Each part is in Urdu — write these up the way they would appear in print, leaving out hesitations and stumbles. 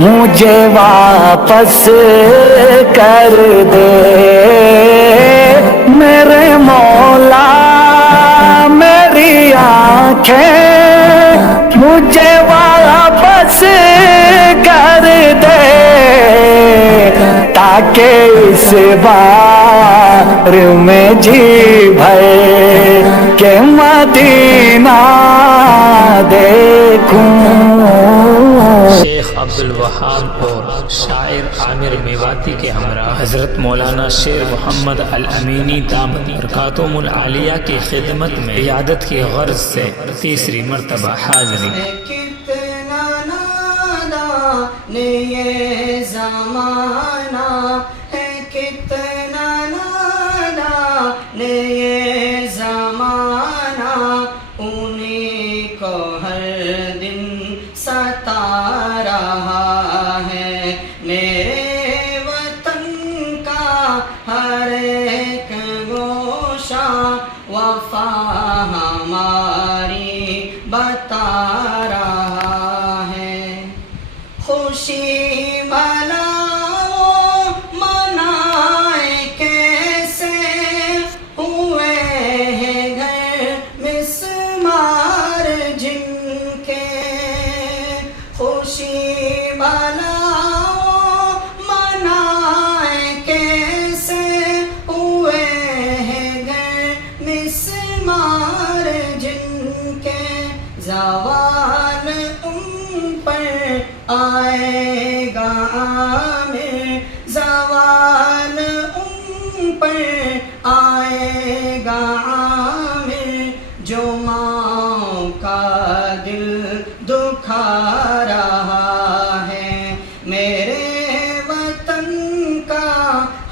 مجھے واپس کر دے میرے مولا میری آنکھیں مجھے واپس کر دے تاکہ اس بار میں جی بھر کے مدینہ دیکھوں۔ شیخ عبدالوہاب اور شاعر عامر میواتی کے ہمراہ حضرت مولانا شیر محمد الامینی دامت برکاتہم العالیہ کی خدمت میں عیادت کی غرض سے تیسری مرتبہ حاضری۔ کتنا نادان یہ زمانہ ہے، کتنا نادان یہ زمانہ، انہیں کو ہر دن ستا رہا ہے۔ میرے وطن کا ہر ایک گوشہ وفا ہماری بتا رہا ہے۔ خوشی مناؤ منائے کیسے، ہوئے ہیں گھر مسمار جن کے۔ خوشی مناؤ منائے کیسے، ہوئے ہیں گھر مسمار جن کے۔ زوال ان پر آئے گا عامر، زوال ان پر آئے گا عامر، جو ماں کا دل دکھا رہا ہے۔ میرے وطن کا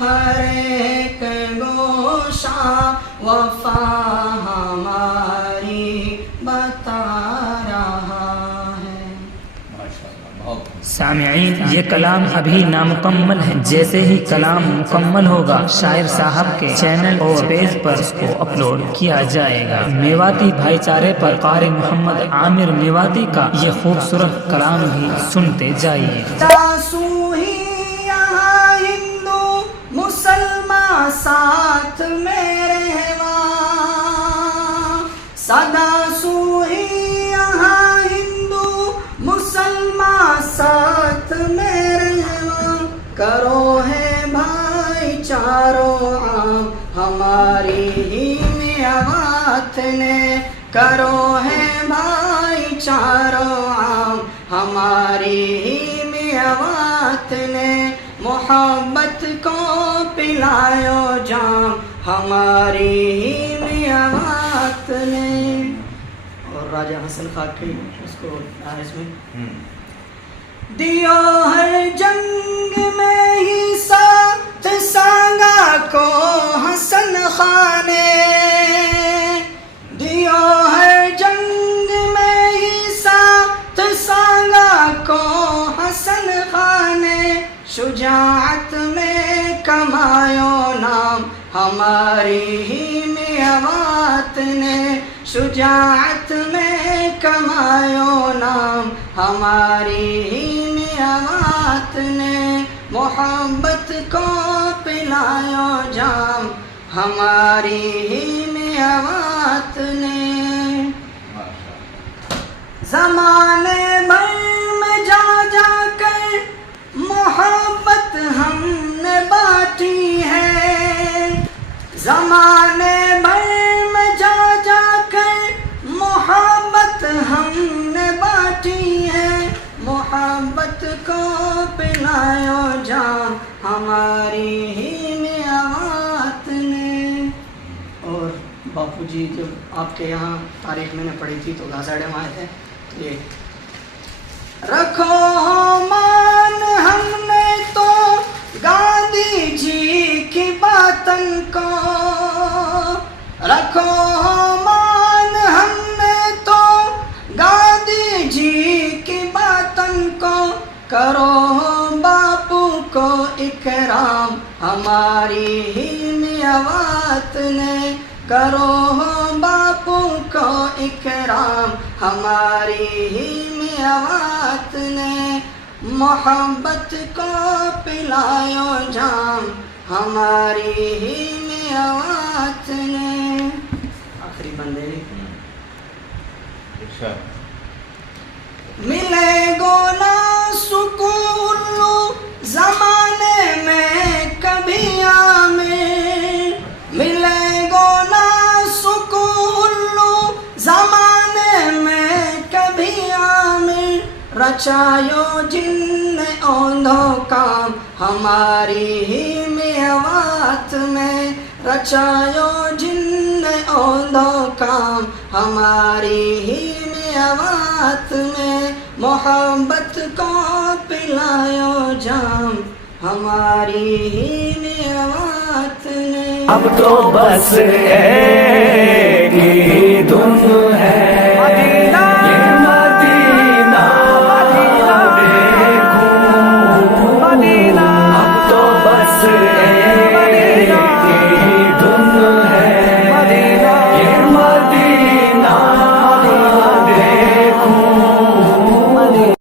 ہر ایک گوشہ وفا ہماری بتا رہا ہے۔ سامعین، یہ کلام ابھی نامکمل ہے، جیسے ہی کلام مکمل ہوگا شاعر صاحب کے چینل اور پیج پر اس کو اپلوڈ کیا جائے گا۔ میواتی بھائی چارے پر قاری محمد عامر میواتی کا یہ خوبصورت کلام بھی سنتے جائیے۔ تاسوہی یہاں ہندو مسلمان ساتھ میرے وہاں، صدا سوہی یہاں ہندو مسلمان ساتھ میرے وہاں، کرو ہے بھائی چاروں عام ہماری ہی میوات نے، کرو ہے بھائی چاروں عام ہماری ہی میوات نے، محبت کو پلایو جام ہماری ہی میوات نے۔ اور راجہ حسن خان کی اس کو اس میں دیو ہر جنگ میں ہی ساتھ سانگا کو حسن خان نے، دیو ہر جنگ میں ہی ساتھ سانگا کو حسن خان نے، شجاعت میں کمایو نام ہماری ہی میوات نے، شجاعت میں کمایو نام ہماری ہی میوات نے، محبت کو پلایو جام ہماری ہی میوات نے۔ زمانے بھر میں جا جا کر محبت ہم نے بانٹی ہے، زمانے بھر میں جا جا کر محبت ہم نے بانٹی ہے، محبت کو پلایو جام ہماری ہی میوات نے۔ اور باپو جی جب آپ کے یہاں تاریخ میں نے پڑھی تھی تو گھاساڑے میں آئے تھے، یہ رکھو مان ہم نے تو گاندھی جی کی باتن کو، رکھو مان ہم نے تو گاندھی جی کی باتن کو، کرو باپو کو اکرام ہماری ہی میوات نے، کرو باپو کو اکرام ہماری ہی میوات نے، محبت کو پلایو جام ہماری ہی میوات نے. آخری بندے ملے گو نا سکون زمانے میں کبھی آمیں, ملے گو نا سکون زمانے میں کبھی آمیں. رچایو جن نے اوندھوں کام ہماری ہی میوات میں, رچایو جن نے اوندھوں کام ہماری ہی میوات میں. محبت کو پلایو جام ہماری ہی میوات نے. اب تو بس